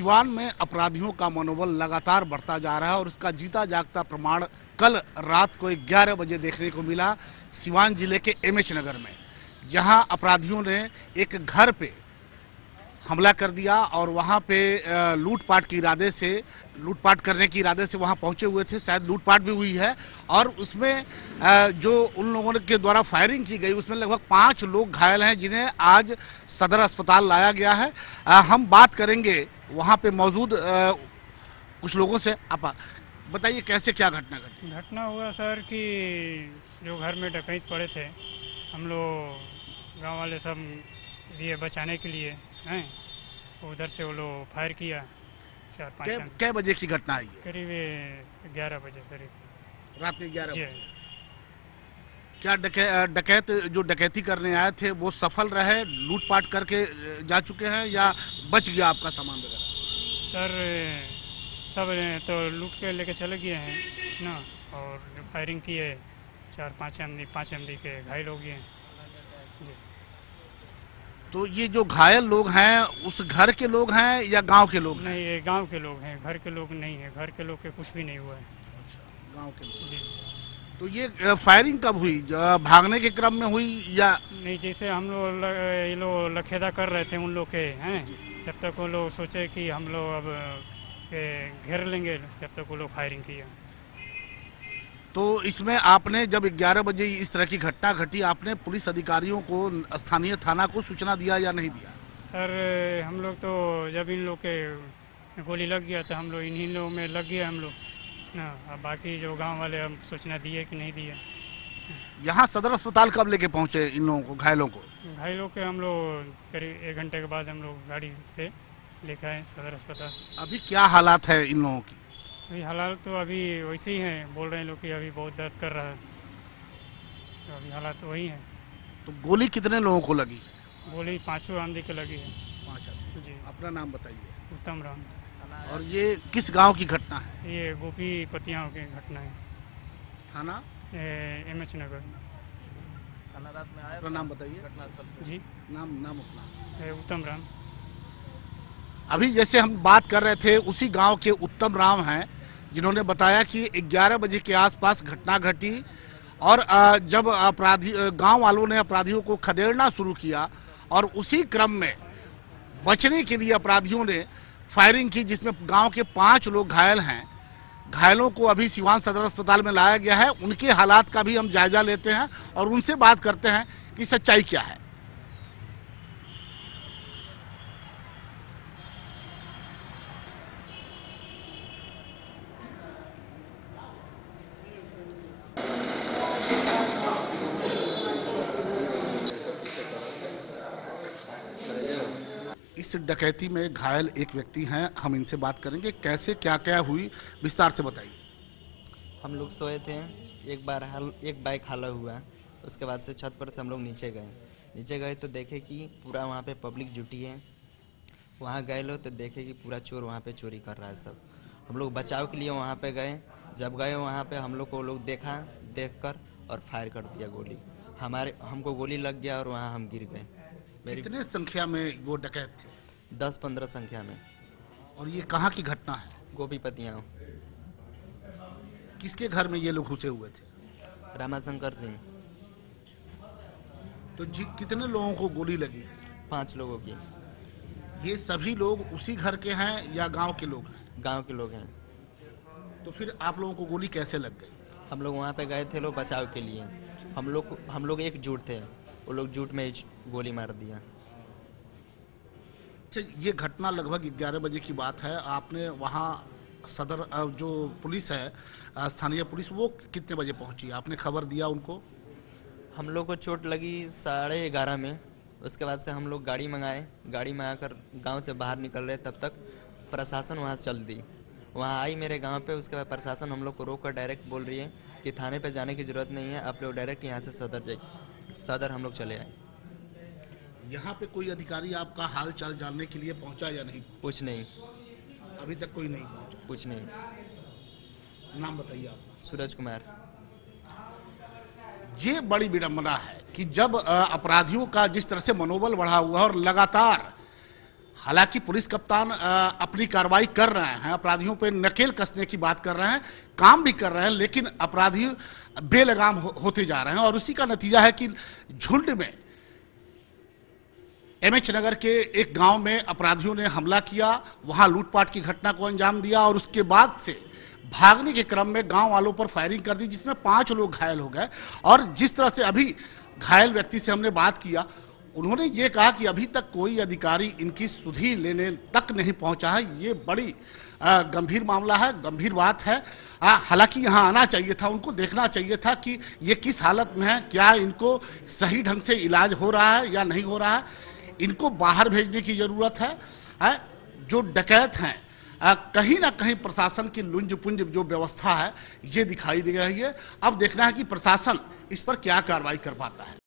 सिवान में अपराधियों का मनोबल लगातार बढ़ता जा रहा है और उसका जीता जागता प्रमाण कल रात को 11 बजे देखने को मिला सिवान जिले के एमएच नगर में, जहां अपराधियों ने एक घर पे हमला कर दिया और वहां पे लूटपाट करने के इरादे से वहां पहुंचे हुए थे। शायद लूटपाट भी हुई है और उसमें जो उन लोगों के द्वारा फायरिंग की गई उसमें लगभग 5 लोग घायल हैं, जिन्हें आज सदर अस्पताल लाया गया है। हम बात करेंगे वहां पे मौजूद कुछ लोगों से। आप बताइए कैसे क्या घटना घटी? घटना हुआ सर कि जो घर में डकैत पड़े थे, हम लोग गांव वाले सब लिए बचाने के लिए हैं, उधर से वो लोग फायर किया 4-5 कै बजे की घटना है? करीब 11 बजे सर, रात में 11 जी। बजे। क्या डकैत जो डकैती करने आए थे वो सफल रहे, लूटपाट करके जा चुके हैं या बच गया आपका सामान वगैरह? सर सब तो लूट के लेके चले गए हैं ना, और जो फायरिंग की है 4-5 आदमी के घायल हो गए हैं जी। तो ये जो घायल लोग हैं उस घर के लोग हैं या गांव के लोग हैं? नहीं, ये गांव के लोग हैं, घर के लोग नहीं है। घर के लोग के कुछ भी नहीं हुआ है। गांव के लोग। जी। तो ये फायरिंग कब हुई? भागने के क्रम में हुई या? नहीं, जैसे हम लोग ये लोग लखेदा कर रहे थे उन लोग के हैं, जब तक वो लोग सोचे कि हम लोग अब घेर लेंगे, जब तक वो लोग फायरिंग किया। तो इसमें आपने जब 11 बजे इस तरह की घटना घटी, आपने पुलिस अधिकारियों को, स्थानीय थाना को सूचना दिया या नहीं दिया? सर हम लोग तो जब इन लोग के गोली लग गया तो हम लोग इन्हीं लोग में लग गया हम लोग ना। अब बाकी जो गांव वाले हम सूचना दिए कि नहीं दिए। यहाँ सदर अस्पताल कब लेके पहुंचे इन लोगों को, घायलों को? घायलों के हम लोग करीब 1 घंटे के बाद हम लोग गाड़ी से लेकर आए सदर अस्पताल। अभी क्या हालात है इन लोगों की? अभी हालात तो अभी वैसे ही हैं, बोल रहे हैं लोग कि अभी बहुत दर्द कर रहा है, तो अभी हालात वही हैं। तो गोली कितने लोगों को लगी? गोली 5 आंधी के लगी है। 5 आदमी। जी। अपना नाम बताइए। उत्तम राम। और ये किस गांव की घटना है? ये गोपी पतियाओं की घटना है, थाना एमएच नगर। अपना नाम बताइए। जी। नाम अपना। उत्तम राम। अभी जैसे हम बात कर रहे थे उसी गांव के उत्तम राम हैं, जिन्होंने बताया कि 11 बजे के आसपास घटना घटी और जब गांव वालों ने अपराधियों को खदेड़ना शुरू किया और उसी क्रम में बचने के लिए अपराधियों ने फायरिंग की, जिसमें गांव के 5 लोग घायल हैं। घायलों को अभी सिवान सदर अस्पताल में लाया गया है। उनके हालात का भी हम जायजा लेते हैं और उनसे बात करते हैं कि सच्चाई क्या है। इस डकैती में घायल एक व्यक्ति हैं, हम इनसे बात करेंगे कैसे क्या क्या हुई, विस्तार से बताइए। हम लोग सोए थे, एक बाइक हाला हुआ, उसके बाद से छत पर से हम लोग नीचे गए तो देखे कि पूरा वहाँ पे पब्लिक जुटी है। वहाँ गए लोग तो देखे कि पूरा चोर वहाँ पे चोरी कर रहा है सब। हम लोग बचाव के लिए वहाँ पे गए। जब गए वहाँ पे हम लोग को लोग देखकर और फायर कर दिया गोली। हमको गोली लग गया और वहाँ हम गिर गए। कितने संख्या में वो डकैत थे? 10-15 संख्या में। और ये कहाँ की घटना है? गोपी पतियाँ। किसके घर में ये लोग घुसे हुए थे? रामाशंकर सिंह। तो कितने लोगों को गोली लगी? 5 लोगों की। ये सभी लोग उसी घर के हैं या गांव के लोग हैं? गांव के लोग हैं। तो फिर आप लोगों को गोली कैसे लग गई? हम लोग वहाँ पे गए थे लोग बचाव के लिए। हम लोग एकजुट थे, वो लोग जुट में गोली मार दिया। अच्छा, ये घटना लगभग 11 बजे की बात है। आपने वहाँ सदर जो पुलिस है, स्थानीय पुलिस, वो कितने बजे पहुँची? आपने खबर दिया उनको? हम लोग को चोट लगी 11:30 में। उसके बाद से हम लोग गाड़ी मंगाकर गांव से बाहर निकल रहे, तब तक प्रशासन वहाँ से चल दी। वहाँ आई मेरे गांव पे। उसके बाद प्रशासन हम लोग को रोक कर डायरेक्ट बोल रही है कि थाने पे जाने की ज़रूरत नहीं है, आप लोग डायरेक्ट यहाँ से सदर जाइए। सदर हम लोग चले आए। यहाँ पे कोई अधिकारी आपका हाल चाल जानने के लिए पहुँचा या नहीं? कुछ नहीं, अभी तक कोई नहीं पहुँचा। कुछ नहीं। नाम बताइए आप। सूरज कुमार। ये बड़ी विडंबना है कि जब अपराधियों का जिस तरह से मनोबल बढ़ा हुआ है और लगातार हालांकि पुलिस कप्तान अपनी कार्रवाई कर रहे हैं, अपराधियों पर नकेल कसने की बात कर रहे हैं, काम भी कर रहे हैं, लेकिन अपराधी बेलगाम होते जा रहे हैं और उसी का नतीजा है कि झुंड में एमएच नगर के एक गांव में अपराधियों ने हमला किया, वहां लूटपाट की घटना को अंजाम दिया और उसके बाद से भागने के क्रम में गांव वालों पर फायरिंग कर दी, जिसमें 5 लोग घायल हो गए। और जिस तरह से अभी घायल व्यक्ति से हमने बात किया, उन्होंने ये कहा कि अभी तक कोई अधिकारी इनकी सुधि लेने तक नहीं पहुंचा है। ये बड़ी गंभीर मामला है, गंभीर बात है। हालांकि यहाँ आना चाहिए था, उनको देखना चाहिए था कि ये किस हालत में है, क्या इनको सही ढंग से इलाज हो रहा है या नहीं हो रहा है। इनको बाहर भेजने की जरूरत है। जो डकैत हैं, कहीं ना कहीं प्रशासन की लुंज पुंज जो व्यवस्था है ये दिखाई दे रही है। अब देखना है कि प्रशासन इस पर क्या कार्रवाई कर पाता है।